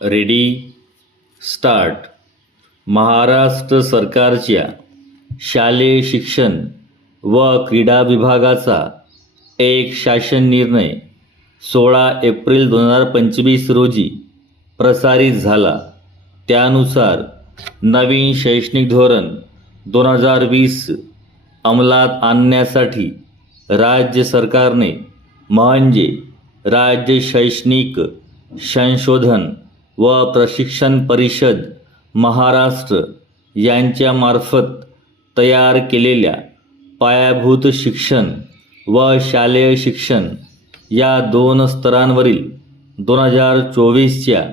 Ready start. Maharashtra सरकारच्या शालेय शिक्षण व क्रीडा विभागाचा एक शासन निर्णय सोळा एप्रिल दोन हजार पंचवीस रोजी प्रसारित झाला. त्यानुसार नवीन शैक्षणिक धोरण दोन हजार वीस अंमलात आणण्यासाठी राज्य सरकारने म्हणजे राज्य शैक्षणिक संशोधन व प्रशिक्षण परिषद महाराष्ट्र यांच्यामार्फत तयार केलेल्या पायाभूत शिक्षण व शालेय शिक्षण या दोन स्तरांवरील दोन हजार चोवीसच्या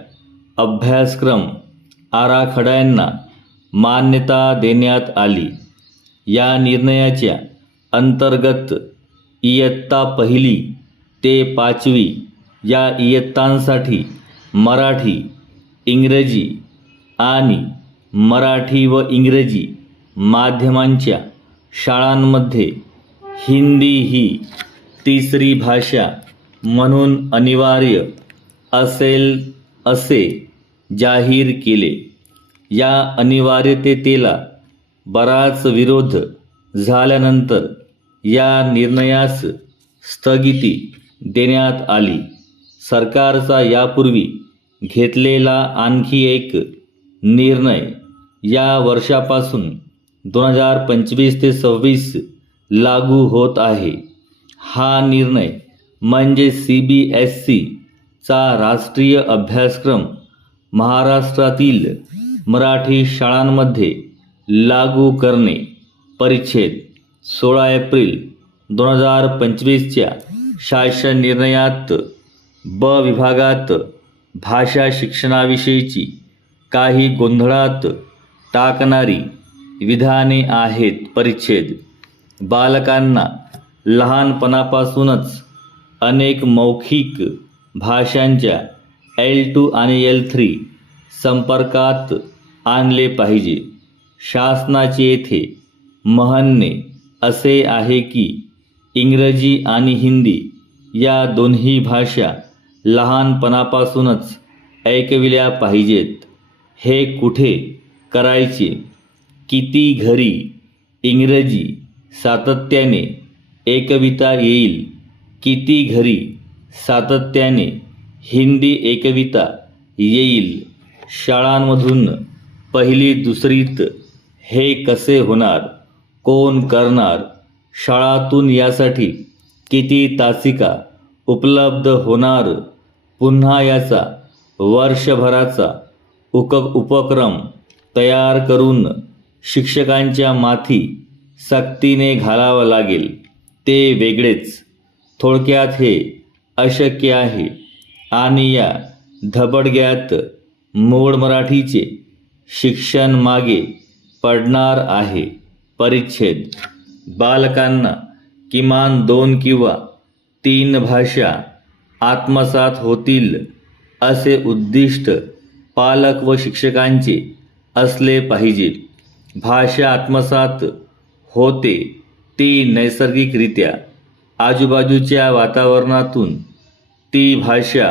अभ्यासक्रम आराखड्यांना मान्यता देण्यात आली. या निर्णयाच्या अंतर्गत इयत्ता पहिली ते पाचवी या इयत्तांसाठी मराठी इंग्रजी आणि मराठी व इंग्रजी माध्यमांच्या शाळांमध्ये हिंदी ही तिसरी भाषा म्हणून अनिवार्य असेल असे जाहीर केले. या अनिवार्यतेला बराच विरोध झाल्यानंतर या निर्णयास स्थगिती देण्यात आली. सरकारचा यापूर्वी घेतलेला आणखी एक निर्णय या वर्षापासून दोन हजार पंचवीस ते सव्वीस लागू होत आहे. हा निर्णय म्हणजे सी बी एस सीचा राष्ट्रीय अभ्यासक्रम महाराष्ट्रातील मराठी शाळांमध्ये लागू करणे. परिच्छेद सोळा एप्रिल दोन हजार पंचवीसच्या शासन निर्णयात ब विभागात भाषा शिक्षणाविषयीची काही गोंधळात टाकणारी विधाने आहेत परिच्छेद. बालकांना लहानपणापासूनच अनेक मौखिक भाषांच्या एल टू आणि एल थ्री संपर्कात आणले पाहिजे. शासनाचे येथे म्हणणे असे आहे की इंग्रजी आणि हिंदी या दोन्ही भाषा लहानपणापासूनच ऐकविल्या पाहिजेत. हे कुठे करायचे? किती घरी इंग्रजी सातत्याने एकविता येईल? किती घरी सातत्याने हिंदी एकविता येईल? शाळांमधून पहिली दुसरीत हे कसे होणार? कोण करणार? शाळातून यासाठी किती तासिका उपलब्ध होणार? पुन्हा याचा वर्षभराचा उक उपक्रम तयार करून शिक्षकांच्या माथी सक्तीने घालावं लागेल. ते वेगळेच. थोडक्यात हे अशक्य आहे. आणि या धबडग्यात मूळ मराठीचे शिक्षण मागे पडणार आहे. परिच्छेद. बालकांना किमान दोन किंवा तीन भाषा आत्मसात होतील असे उद्दिष्ट पालक व शिक्षकांचे असले पाहिजे. भाषा आत्मसात होते ती नैसर्गिकरित्या. आजूबाजूच्या वातावरणातून ती भाषा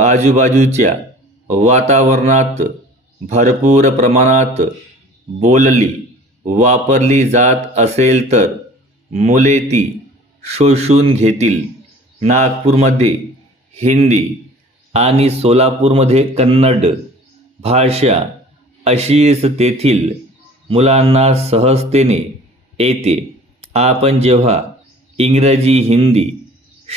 आजूबाजूच्या वातावरणात भरपूर प्रमाणात बोलली वापरली जात असेल तर मुले ती शोषून घेतील. नागपूरमध्ये हिंदी आणि सोलापूरमध्ये कन्नड भाषा अशीच तेथील मुलांना सहजतेने येते. आपण जेव्हा इंग्रजी हिंदी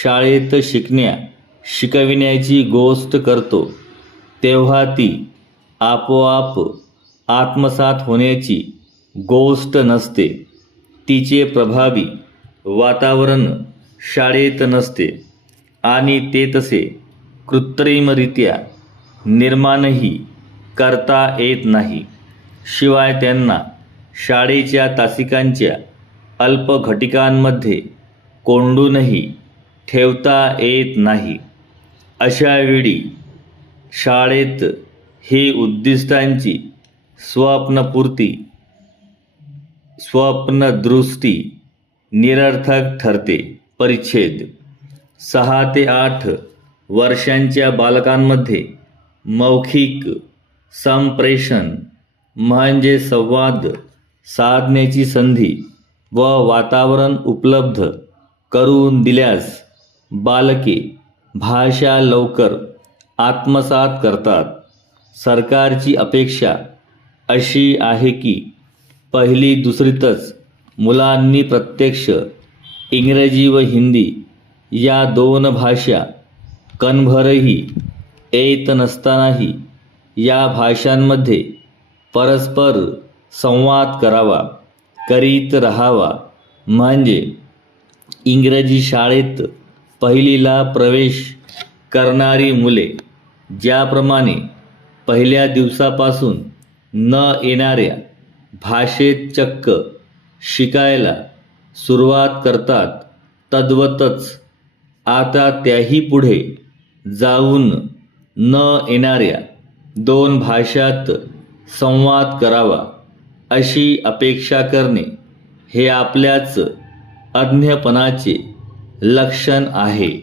शाळेत शिकण्या शिकविण्याची गोष्ट करतो तेव्हा ती आपोआप आत्मसात होण्याची गोष्ट नसते. तिचे प्रभावी वातावरण शाळेत नसते आणि ते तसे कृत्रिमरित्या निर्माणही करता येत नाही. शिवाय त्यांना शाळेच्या तासिकांच्या अल्प घटिकांमध्ये कोंडूनही ठेवता येत नाही. अशावेळी शाळेत ही उद्दिष्टांची स्वप्नपूर्ती स्वप्नदृष्टी निरर्थक ठरते. परिच्छेद. सहा ते आठ वर्षांच्या बालकांमध्ये मौखिक संप्रेषण म्हणजे संवाद साधण्याची संधी व वातावरण उपलब्ध करून दिल्यास बालके भाषा लवकर आत्मसात करतात. सरकारची अपेक्षा अशी आहे की पहिली दुसरीतच मुलांनी प्रत्यक्ष इंग्रजी व हिंदी या दोन भाषा कणभरही येत नसतानाही या भाषांमध्ये परस्पर संवाद करावा करीत राहावा. म्हणजे इंग्रजी शाळेत पहिलीला प्रवेश करणारी मुले ज्याप्रमाणे पहिल्या दिवसापासून न येणाऱ्या भाषेत चक्क शिकायला सुरुवात करतात. तद्वतच आता त्याही पुढे जाऊन न येणाऱ्या दोन भाषात संवाद करावा अशी अपेक्षा करणे हे आपल्याच अज्ञपणाचे लक्षण आहे.